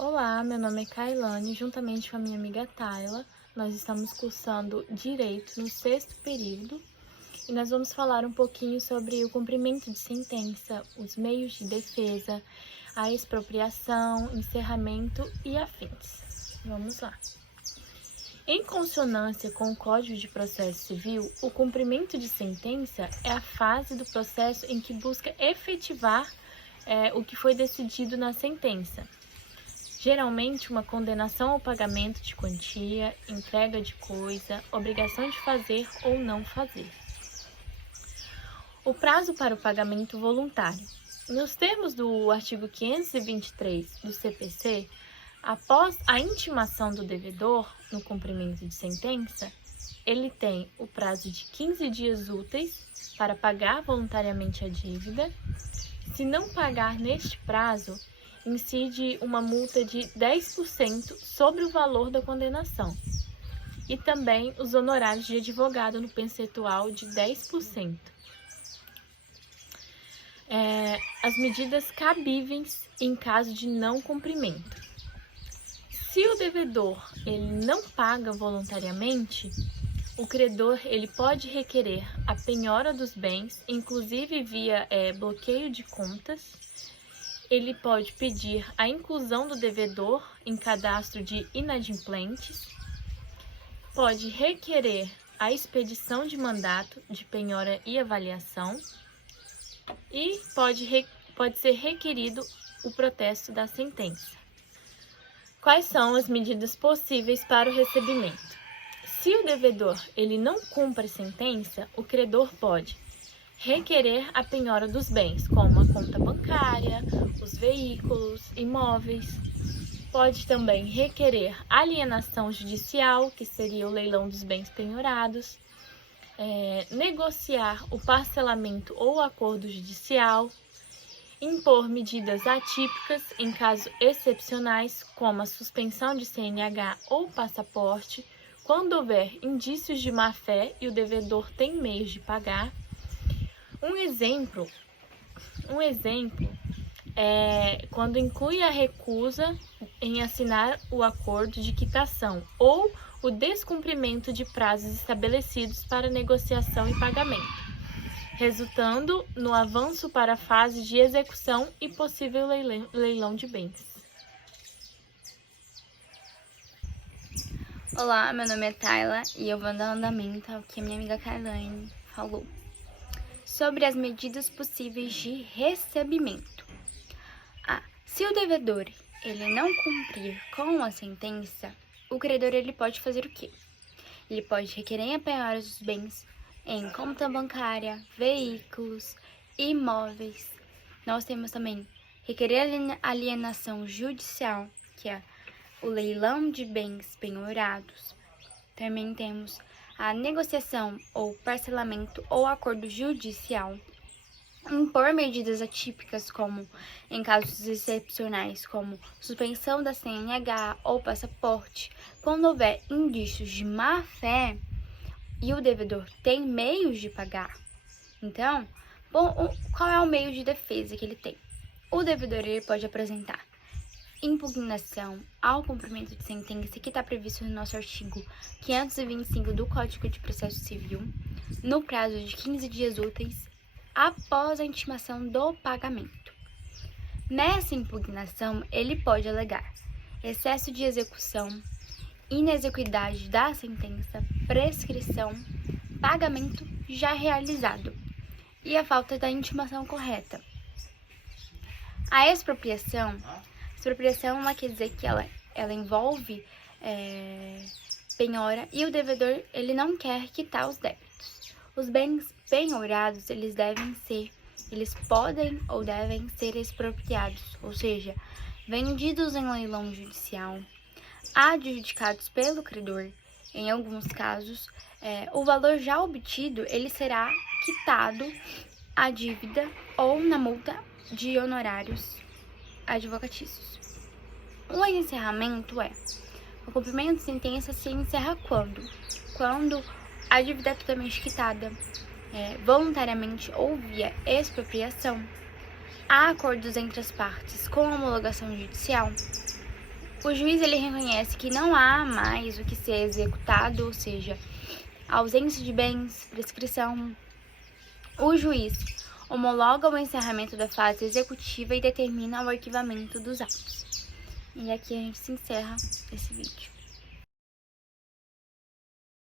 Olá, meu nome é Kailane, juntamente com a minha amiga Tayla. Nós estamos cursando Direito no sexto período e nós vamos falar um pouquinho sobre o cumprimento de sentença, os meios de defesa, a expropriação, encerramento e afins. Vamos lá. Em consonância com o Código de Processo Civil, o cumprimento de sentença é a fase do processo em que busca efetivar o que foi decidido na sentença. Geralmente, uma condenação ao pagamento de quantia, entrega de coisa, obrigação de fazer ou não fazer. O prazo para o pagamento voluntário. Nos termos do artigo 523 do CPC, após a intimação do devedor no cumprimento de sentença, ele tem o prazo de 15 dias úteis para pagar voluntariamente a dívida. Se não pagar neste prazo, incide uma multa de 10% sobre o valor da condenação e também os honorários de advogado no percentual de 10%. As medidas cabíveis em caso de não cumprimento. Se o devedor ele não paga voluntariamente, o credor ele pode requerer a penhora dos bens, inclusive via bloqueio de contas. Ele pode pedir a inclusão do devedor em cadastro de inadimplentes, pode requerer a expedição de mandato de penhora e avaliação e pode ser requerido o protesto da sentença. Quais são as medidas possíveis para o recebimento? Se o devedor ele não cumpre a sentença, o credor pode requerer a penhora dos bens, como a conta bancária, os veículos, imóveis. Pode também requerer alienação judicial, que seria o leilão dos bens penhorados, negociar o parcelamento ou acordo judicial, impor medidas atípicas em casos excepcionais, como a suspensão de CNH ou passaporte, quando houver indícios de má-fé e o devedor tem meios de pagar. Um exemplo é quando inclui a recusa em assinar o acordo de quitação ou o descumprimento de prazos estabelecidos para negociação e pagamento, resultando no avanço para a fase de execução e possível leilão de bens. Olá, meu nome é Tayla e eu vou dar andamento ao que a minha amiga Kailane falou sobre as medidas possíveis de recebimento. Se o devedor ele não cumprir com a sentença, o credor ele pode fazer o quê? Ele pode requerer a penhora dos bens em conta bancária, veículos, imóveis. Nós temos também requerer alienação judicial, que é o leilão de bens penhorados. Também temos a negociação ou parcelamento ou acordo judicial. Impor medidas atípicas, como em casos excepcionais, como suspensão da CNH ou passaporte, quando houver indícios de má-fé e o devedor tem meios de pagar. Então, qual é o meio de defesa que ele tem? O devedor ele pode apresentar impugnação ao cumprimento de sentença, que está previsto no nosso artigo 525 do Código de Processo Civil, no prazo de 15 dias úteis após a intimação do pagamento. Nessa impugnação, ele pode alegar excesso de execução, inexequidade da sentença, prescrição, pagamento já realizado e a falta da intimação correta. A expropriação ela quer dizer que ela envolve penhora e o devedor ele não quer quitar os débitos. Os bens penhorados eles podem ou devem ser expropriados, ou seja, vendidos em leilão judicial, adjudicados pelo credor. Em alguns casos, o valor já obtido ele será quitado à dívida ou na multa de honorários advocatícios. O encerramento o cumprimento de sentença se encerra quando? Quando a dívida é totalmente quitada, voluntariamente ou via expropriação, há acordos entre as partes com homologação judicial, O juiz ele reconhece que não há mais o que ser executado, ou seja, ausência de bens, prescrição. O juiz homologa o encerramento da fase executiva e determina o arquivamento dos atos. E aqui a gente se encerra esse vídeo.